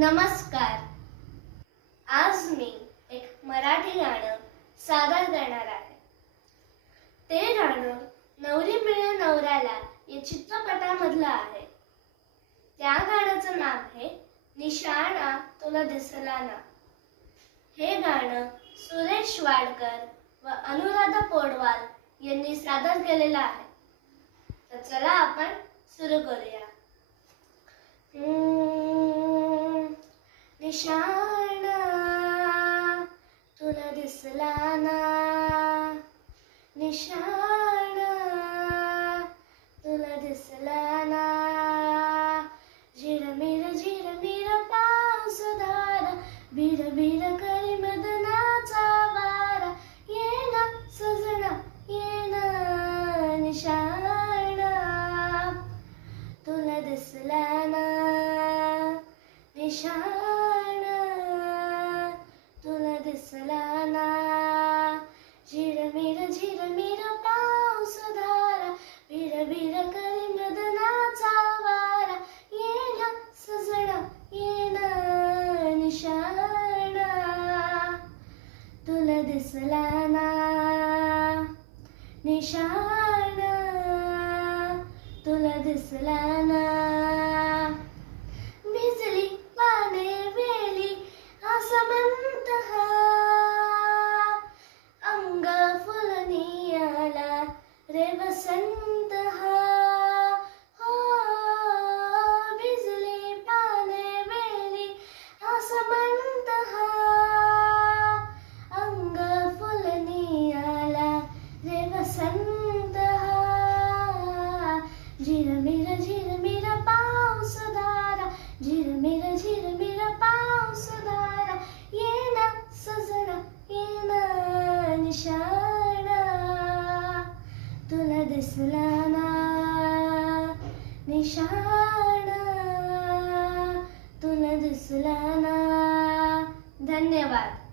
नमस्कार. आज मी एक मराठी गाणं सादर करणार आहे. ते गाणं नवरी मिळे नवऱ्याला या चित्रपटामधलं आहे. त्या गाण्याचं नाव आहे निशाणा तुला दिसला ना. हे गाणं सुरेश वाडकर व अनुराधा पोडवाल यांनी सादर केलेलं आहे. तर चला आपण सुरू करूया. निशाणा तुला दिसला ना. निशाणा तुला दिसला ना. झिरमिर झिरमिर पाऊस धारा बिर बिर करी मदनाचा वारा. ये ना सजना ये ना निशाणा तुला दिसला ना. निशाणा. निशाणा तुला दिसला ना झिरमिर झिरमिर पाऊस धारा झिरमिर झिरमिर पाऊस धारा ये ना सजना ये ना निशाणा तुला दिसला ना निशाणा तुला दिसला ना धन्यवाद